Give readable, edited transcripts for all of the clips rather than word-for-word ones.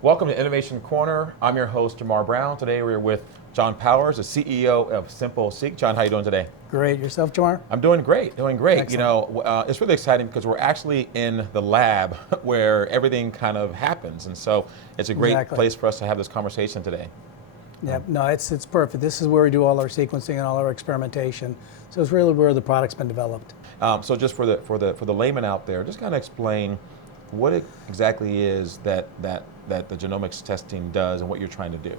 Welcome to Innovation Corner. I'm your host, Jamar Brown. Today we're with John Powers, the CEO of Simpsqe. John, how are you doing today? Great. Yourself, Jamar? I'm doing great, Excellent. You know, it's really exciting because we're actually in the lab where everything kind of happens. And so it's a great place for us to have this conversation today. Yeah, no, it's perfect. This is where we do all our sequencing and all our experimentation. So it's really where the product's been developed. So just for the layman out there, just kind of explain what it exactly is that the genomics testing does and what you're trying to do.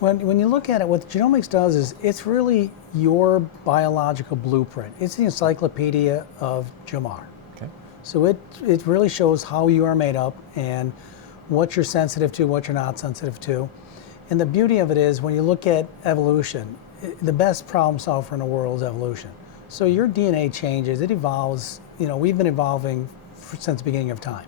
When you look at it, what genomics does is it's really your biological blueprint. It's the encyclopedia of Jamar. Okay. So it really shows how you are made up and what you're sensitive to, what you're not sensitive to. And the beauty of it is when you look at evolution, the best problem solver in the world is evolution. So your DNA changes, it evolves. You know, we've been evolving since the beginning of time.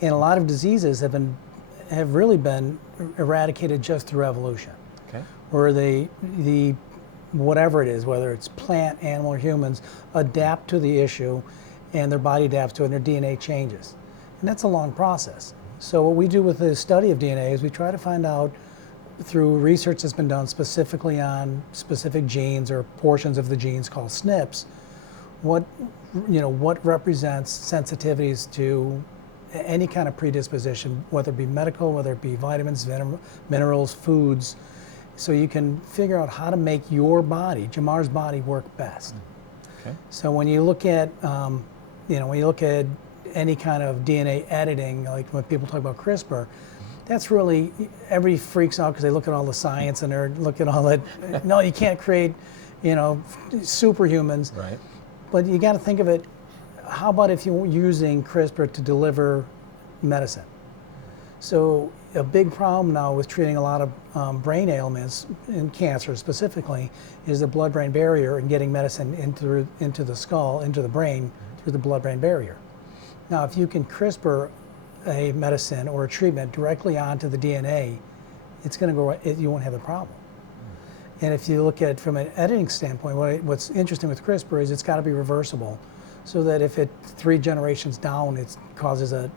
And a lot of diseases have really been eradicated just through evolution. Okay. Where the whatever it is, whether it's plant, animal, or humans, adapt to the issue and their body adapts to it and their DNA changes. And that's a long process. So what we do with the study of DNA is we try to find out through research that's been done specifically on specific genes or portions of the genes called SNPs, what represents sensitivities to any kind of predisposition, whether it be medical, whether it be vitamins, minerals, foods, so you can figure out how to make your body, Jamar's body, work best. Okay. So when you look at, any kind of DNA editing, like when people talk about CRISPR, that's really, everybody freaks out because they look at all the science and they're looking at all that. No, you can't create, superhumans. Right. But you got to think of it. How about if you're using CRISPR to deliver medicine? So a big problem now with treating a lot of brain ailments, and cancer specifically, is the blood-brain barrier and getting medicine into the skull, into the brain, through the blood-brain barrier. Now, if you can CRISPR a medicine or a treatment directly onto the DNA, it's going to go right, you won't have the problem. And if you look at it from an editing standpoint, what's interesting with CRISPR is it's got to be reversible, so that if 3 generations down it causes a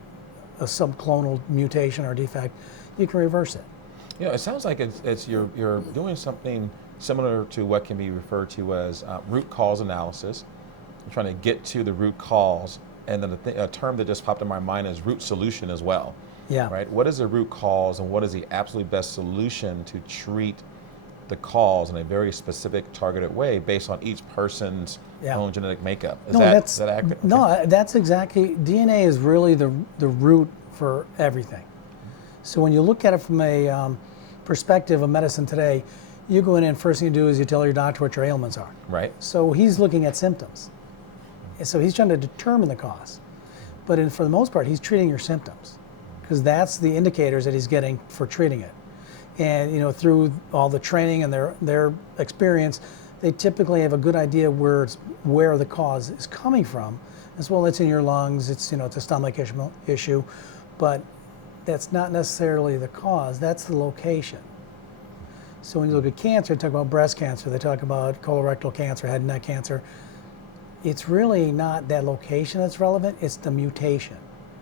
subclonal mutation or defect, you can reverse it. You know, it sounds like you're doing something similar to what can be referred to as root cause analysis. You're trying to get to the root cause, and then a term that just popped in my mind is root solution as well. Yeah. Right. What is the root cause, and what is the absolute best solution to treat the cause in a very specific, targeted way based on each person's own genetic makeup? Is that accurate? Okay. No, that's exactly, DNA is really the root for everything. So when you look at it from a perspective of medicine today, you go in and first thing you do is you tell your doctor what your ailments are. Right. So he's looking at symptoms. So he's trying to determine the cause. But for the most part, he's treating your symptoms, because that's the indicators that he's getting for treating it. And through all the training and their experience, they typically have a good idea where the cause is coming from. As well, it's in your lungs, it's a stomach issue, but that's not necessarily the cause, that's the location. So when you look at cancer, they talk about breast cancer, they talk about colorectal cancer, head and neck cancer. It's really not that location that's relevant, it's the mutation.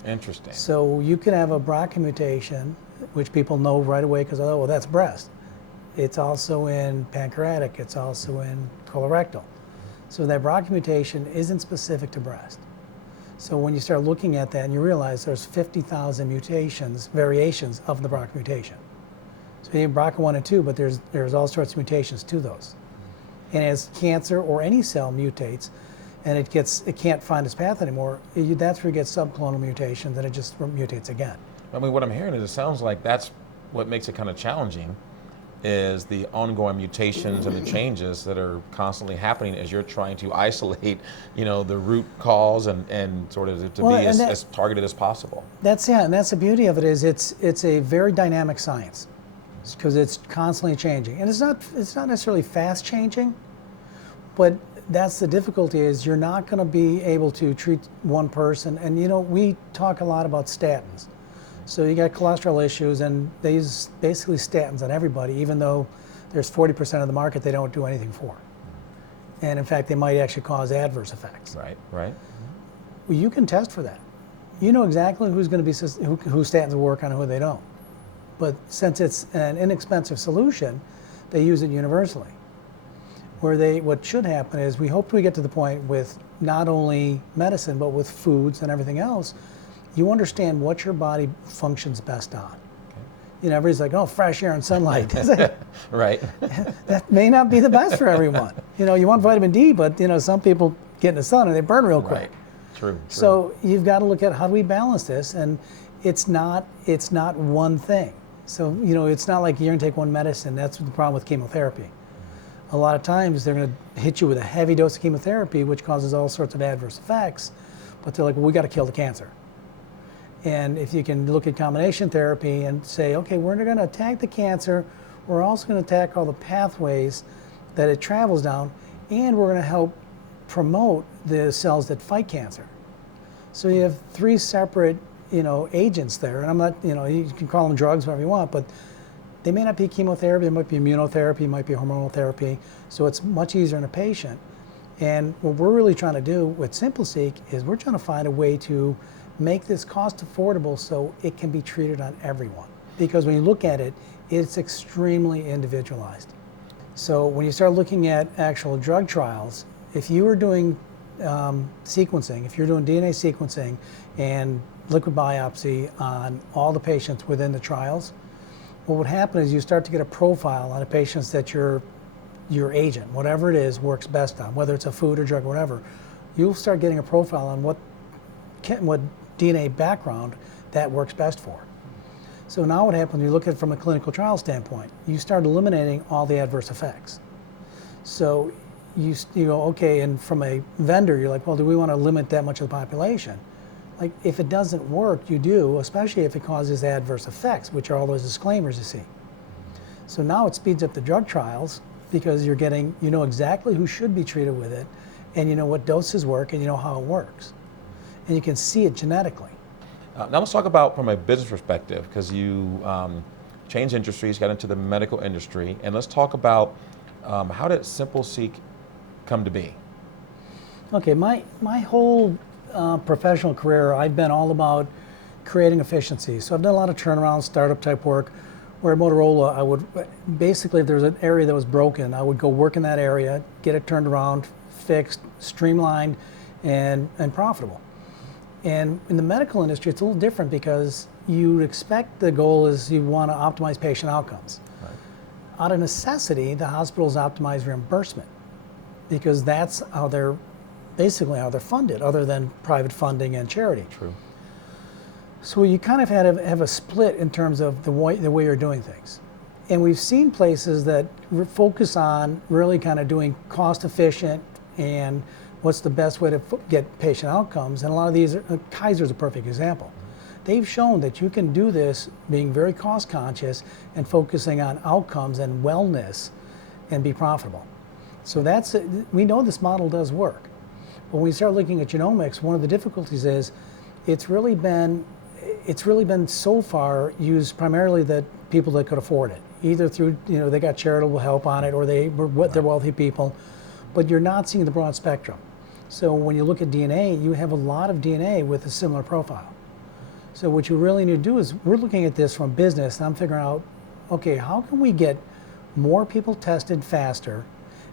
Interesting. So you can have a BRCA mutation, which people know right away because, oh, well, that's breast. It's also in pancreatic, it's also in colorectal. So that BRCA mutation isn't specific to breast. So when you start looking at that and you realize there's 50,000 variations of the BRCA mutation. So you have BRCA 1 and 2, but there's all sorts of mutations to those. And as cancer or any cell mutates, and it can't find its path anymore, that's where you get subclonal mutations, and it just mutates again. I mean, what I'm hearing is it sounds like that's what makes it kind of challenging, is the ongoing mutations and the changes that are constantly happening as you're trying to isolate, the root cause and sort of to be as targeted as possible. And that's the beauty of it, is it's a very dynamic science, because it's constantly changing, and it's not necessarily fast changing, but that's the difficulty, is you're not going to be able to treat one person. And we talk a lot about statins. So you got cholesterol issues, and they use basically statins on everybody, even though there's 40% of the market they don't do anything for. And in fact, they might actually cause adverse effects. Right. Well, you can test for that. You know exactly who's going to be who statins will work on and who they don't. But since it's an inexpensive solution, they use it universally. What should happen is we hope we get to the point with not only medicine, but with foods and everything else, you understand what your body functions best on. Okay. You know, everybody's like, oh, fresh air and sunlight. Right. That may not be the best for everyone. You know, you want vitamin D, but you know, some people get in the sun and they burn real quick. Right. True. So you've got to look at how do we balance this, and it's not one thing. So you know, it's not like you're going to take one medicine. That's the problem with chemotherapy. A lot of times they're going to hit you with a heavy dose of chemotherapy, which causes all sorts of adverse effects, but they're like, well, we got to kill the cancer. And if you can look at combination therapy and say, okay, we're going to attack the cancer, we're also going to attack all the pathways that it travels down, and we're going to help promote the cells that fight cancer. So you have three separate, you know, agents there, and I'm not, you know, you can call them drugs, whatever you want, but they may not be chemotherapy, it might be immunotherapy, it might be hormonal therapy, so it's much easier in a patient. And what we're really trying to do with Simpsqe is we're trying to find a way to make this cost affordable so it can be treated on everyone. Because when you look at it, it's extremely individualized. So when you start looking at actual drug trials, if you were doing sequencing, if you're doing DNA sequencing and liquid biopsy on all the patients within the trials, what would happen is you start to get a profile on the patients that your agent, whatever it is, works best on, whether it's a food or drug or whatever. You'll start getting a profile on what DNA background that works best for. So now what happens, you look at it from a clinical trial standpoint, you start eliminating all the adverse effects. So you go, okay, and from a vendor, you're like, well, do we want to limit that much of the population? Like, if it doesn't work, you do, especially if it causes adverse effects, which are all those disclaimers you see. So now it speeds up the drug trials because you know exactly who should be treated with it, and you know what doses work, and you know how it works. And you can see it genetically. Now let's talk about from a business perspective, because you changed industries, got into the medical industry, and let's talk about how did Simpsqe come to be? Okay, my whole professional career, I've been all about creating efficiency. So I've done a lot of turnaround, startup type work, where at Motorola, I would basically, if there was an area that was broken, I would go work in that area, get it turned around, fixed, streamlined, and profitable. And in the medical industry, it's a little different because you expect the goal is you want to optimize patient outcomes. Right. Out of necessity, the hospitals optimize reimbursement because that's how they're basically how they're funded, other than private funding and charity. True. So you kind of have a split in terms of the way you're doing things. And we've seen places that focus on really kind of doing cost efficient and what's the best way to get patient outcomes. And a lot of these, Kaiser's a perfect example. They've shown that you can do this being very cost conscious and focusing on outcomes and wellness and be profitable. So we know this model does work. But when we start looking at genomics, one of the difficulties is it's really been so far used primarily that people that could afford it, either through, you know, they got charitable help on it or they're wealthy people, but you're not seeing the broad spectrum. So when you look at DNA, you have a lot of DNA with a similar profile. So what you really need to do is, we're looking at this from business, and I'm figuring out, okay, how can we get more people tested faster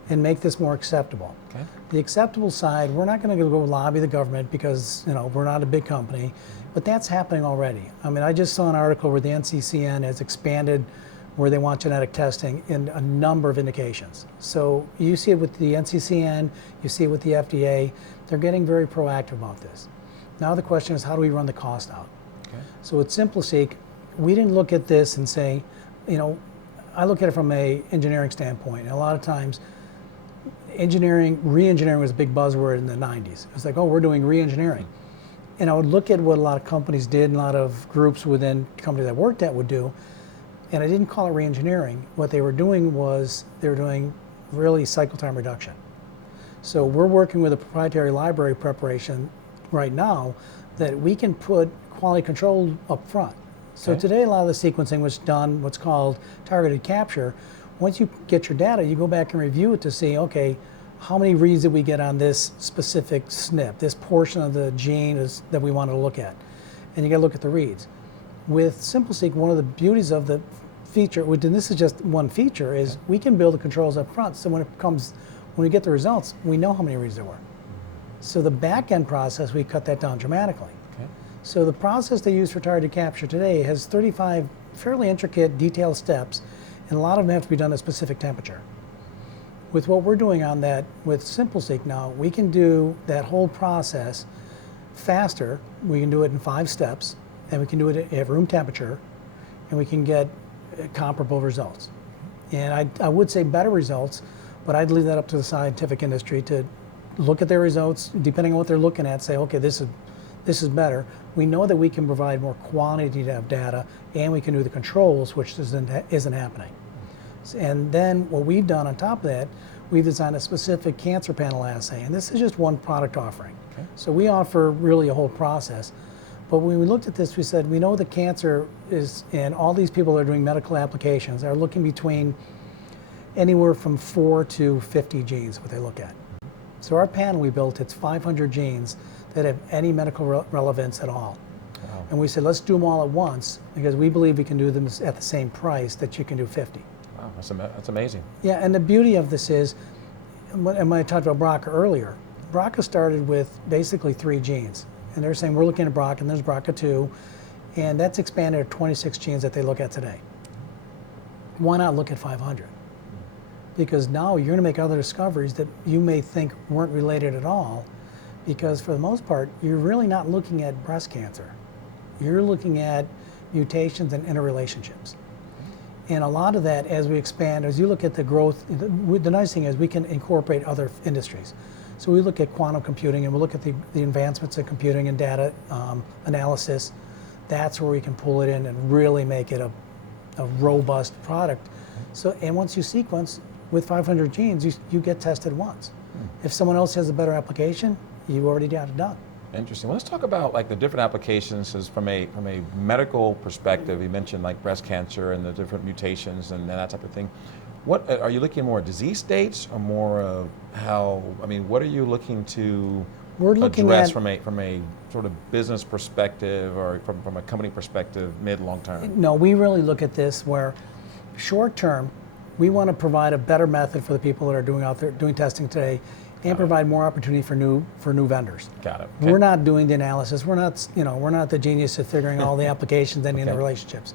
and make this more acceptable? Okay. The acceptable side, we're not going to go lobby the government because, you know, we're not a big company, but that's happening already. I mean, I just saw an article where the NCCN has expanded where they want genetic testing in a number of indications. So you see it with the NCCN, you see it with the FDA, they're getting very proactive about this. Now the question is, how do we run the cost out? Okay. So at Simpsqe, we didn't look at this and say, you know, I look at it from an engineering standpoint. And a lot of times, re-engineering was a big buzzword in the 90s. It was like, oh, we're doing re-engineering. And I would look at what a lot of companies did, and a lot of groups within companies I worked at would do, and I didn't call it re-engineering. What they were doing was, they were doing really cycle time reduction. So we're working with a proprietary library preparation right now that we can put quality control up front. So today a lot of the sequencing was done what's called targeted capture. Once you get your data, you go back and review it to see, okay, how many reads did we get on this specific SNP, this portion of the gene that we wanted to look at? And you got to look at the reads. with Simpleseq, one of the beauties of the feature, and this is just one feature, is we can build the controls up front. So when we get the results, we know how many reads there were. So the back end process, we cut that down dramatically. Okay. So the process they use for targeted capture today has 35 fairly intricate, detailed steps, and a lot of them have to be done at a specific temperature. With what we're doing on that with Simpleseq now, we can do that whole process faster. We can do it in 5 steps, and we can do it at room temperature, and we can get comparable results. And I would say better results, but I'd leave that up to the scientific industry to look at their results, depending on what they're looking at, say, okay, this is better. We know that we can provide more quantity of data, and we can do the controls, which isn't happening. And then what we've done on top of that, we've designed a specific cancer panel assay, and this is just one product offering. Okay. So we offer really a whole process. But when we looked at this, we said, we know that cancer is, and all these people that are doing medical applications are looking between anywhere from 4 to 50 genes, what they look at. So our panel we built, it's 500 genes that have any medical relevance at all. Wow. And we said, let's do them all at once, because we believe we can do them at the same price that you can do 50. Wow, that's amazing. Yeah, and the beauty of this is, and when I talked about BRCA earlier, BRCA started with basically 3 genes. And they're saying, we're looking at BRCA, and there's BRCA2, and that's expanded to 26 genes that they look at today. Why not look at 500? Because now you're going to make other discoveries that you may think weren't related at all, because for the most part, you're really not looking at breast cancer. You're looking at mutations and interrelationships. And a lot of that, as we expand, as you look at the growth, the nice thing is we can incorporate other industries. So we look at quantum computing, and we look at the advancements in computing and data analysis. That's where we can pull it in and really make it a robust product. So, and once you sequence with 500 genes, you get tested once. If someone else has a better application, you already got it done. Interesting. Well, let's talk about like the different applications as from a medical perspective. You mentioned like breast cancer and the different mutations and that type of thing. What are you looking more at disease states or more of how? I mean, what are you looking to address from a sort of business perspective or from a company perspective, mid long term? No, we really look at this where short term, we want to provide a better method for the people that are doing testing today, and provide more opportunity for new vendors. Got it. Okay. We're not doing the analysis. We're not the genius of figuring all the applications and the relationships.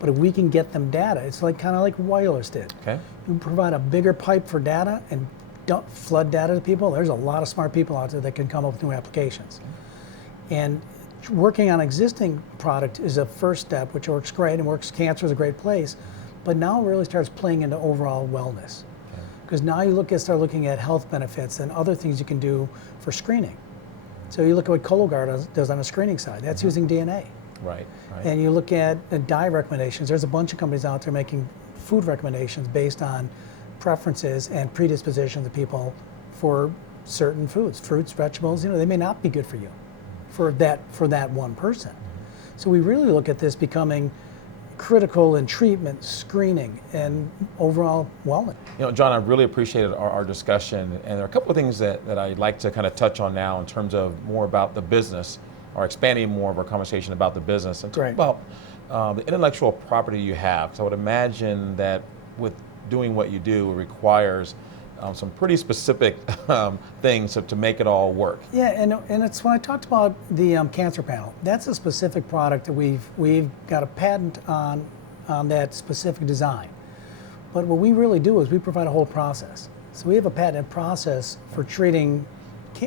But if we can get them data, it's kind of like wireless did. Okay. You provide a bigger pipe for data and don't flood data to people. There's a lot of smart people out there that can come up with new applications. Okay. And working on existing product is a first step, which works great and works. Cancer is a great place, but now it really starts playing into overall wellness. Because now you start looking at health benefits and other things you can do for screening. So you look at what Cologuard does on the screening side. That's using DNA. Right. And you look at diet recommendations. There's a bunch of companies out there making food recommendations based on preferences and predispositions of people for certain foods, fruits, vegetables. They may not be good for you, for that one person. So we really look at this becoming critical in treatment, screening, and overall wellness. John, I really appreciated our discussion, and there are a couple of things that I'd like to kind of touch on now in terms of more about the business, or expanding more of our conversation about the business, and talk about the intellectual property you have. So I would imagine that with doing what you do, it requires some pretty specific things to make it all work. Yeah, and it's when I talked about the cancer panel. That's a specific product that we've got a patent on that specific design. But what we really do is we provide a whole process. So we have a patented process for treating,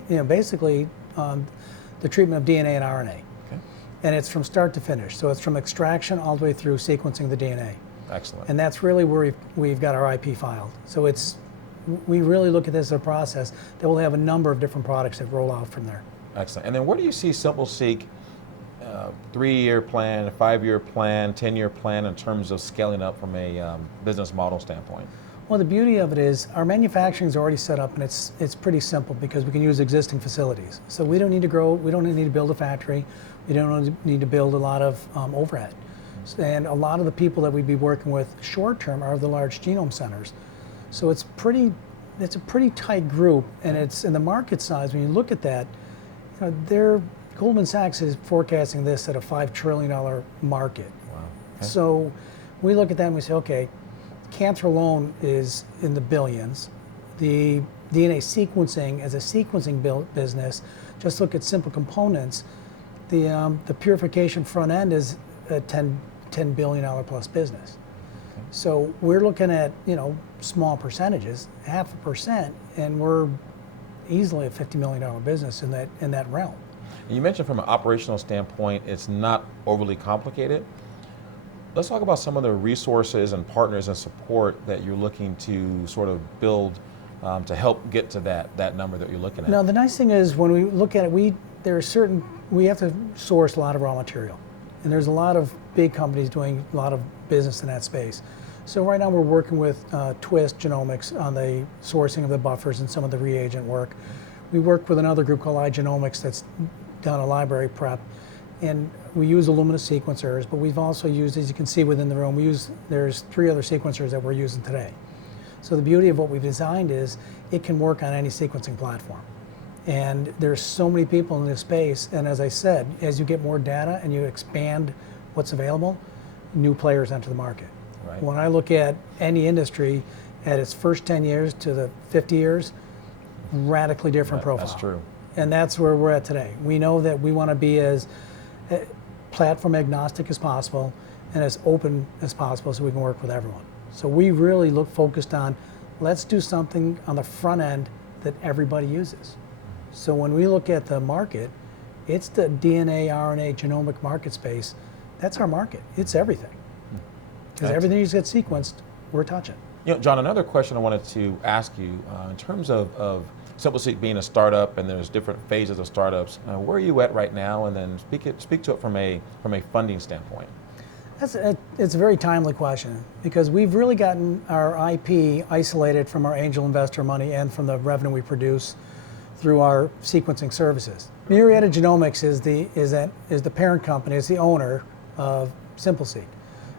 basically the treatment of DNA and RNA. Okay. And it's from start to finish. So it's from extraction all the way through sequencing the DNA. Excellent. And that's really where we've got our IP filed. So we really look at this as a process that will have a number of different products that roll out from there. Excellent. And then where do you see Simpleseq 3-year plan, 5-year plan, 10-year plan in terms of scaling up from a business model standpoint? Well, the beauty of it is our manufacturing is already set up, and it's pretty simple because we can use existing facilities. So we don't need to grow, we don't need to build a factory, we don't need to build a lot of overhead. And a lot of the people that we'd be working with short term are the large genome centers. So it's a pretty tight group, and it's in the market size. When you look at that, they're Goldman Sachs is forecasting this at a $5 trillion market. Wow. Okay. So we look at that and we say, okay, cancer alone is in the billions. The DNA sequencing as a sequencing business, just look at simple components. The purification front end is a $10 billion plus business. Okay. So we're looking at, small percentages, 0.5%, and we're easily a $50 million business in that realm. You mentioned from an operational standpoint, it's not overly complicated. Let's talk about some of the resources and partners and support that you're looking to sort of build to help get to that number that you're looking at. Now, the nice thing is when we look at it, we have to source a lot of raw material. And there's a lot of big companies doing a lot of business in that space. So right now we're working with Twist Genomics on the sourcing of the buffers and some of the reagent work. We work with another group called iGenomics that's done a library prep. And we use Illumina sequencers, but we've also used, as you can see within the room, there's 3 other sequencers that we're using today. So the beauty of what we've designed is it can work on any sequencing platform. And there's so many people in this space, and as I said, as you get more data and you expand what's available, new players enter the market. Right. When I look at any industry at its first 10 years to the 50 years, radically different profile. That's true. And that's where we're at today. We know that we want to be as platform agnostic as possible and as open as possible so we can work with everyone. So we really focused on, let's do something on the front end that everybody uses. So when we look at the market, it's the DNA, RNA, genomic market space. That's our market. It's everything. Because everything that gets sequenced, we're touching. John, another question I wanted to ask you, in terms of Simpsqe being a startup and there's different phases of startups, where are you at right now? And then speak to it from a funding standpoint. It's a very timely question because we've really gotten our IP isolated from our angel investor money and from the revenue we produce through our sequencing services. Myriad Genomics is the parent company, is the owner of Simpsqe.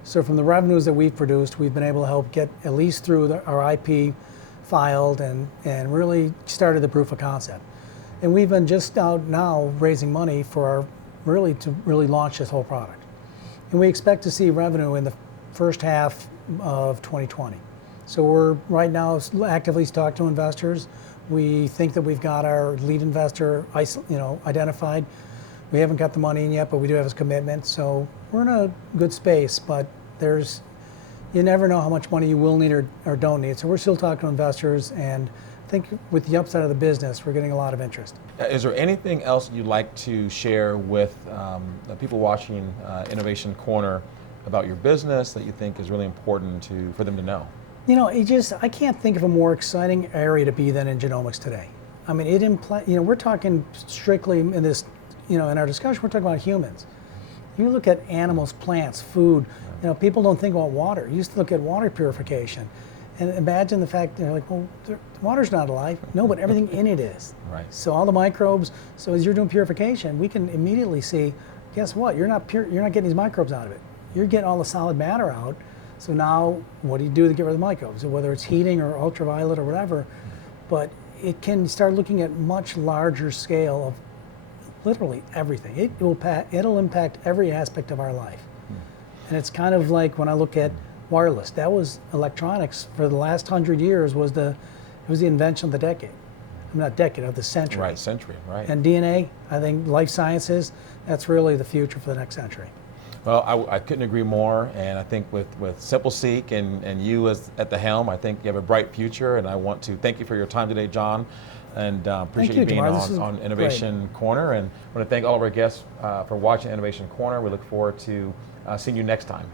So from the revenues that we've produced, we've been able to help get at least through our IP filed and really started the proof of concept. And we've been just out now raising money to really launch this whole product. And we expect to see revenue in the first half of 2020. So we're right now actively talking to investors. We think that we've got our lead investor identified. We haven't got the money in yet, but we do have his commitment. So we're in a good space, but you never know how much money you will need or don't need. So we're still talking to investors, and I think with the upside of the business, we're getting a lot of interest. Is there anything else you'd like to share with the people watching Innovation Corner about your business that you think is really important for them to know? I can't think of a more exciting area to be than in genomics today. I mean, we're talking strictly in this, in our discussion, we're talking about humans. You look at animals, plants, food. People don't think about water. You used to look at water purification, and imagine the fact they're like, well, water's not alive. No, but everything in it is. Right. So all the microbes. So as you're doing purification, we can immediately see, guess what? You're not getting these microbes out of it. You're getting all the solid matter out. So now, what do you do to get rid of the microbes? So whether it's heating or ultraviolet or whatever, but it can start looking at much larger scale of literally everything. It'll impact every aspect of our life. And it's kind of like when I look at wireless. That was electronics for the last 100 years. It was the invention of the decade. Not decade, of the century. Right, century, right. And DNA, I think life sciences, that's really the future for the next century. Well, I couldn't agree more, and I think with Simpsqe and you at the helm, I think you have a bright future, and I want to thank you for your time today, John, and appreciate you being on Innovation Corner, and I want to thank all of our guests for watching Innovation Corner. We look forward to seeing you next time.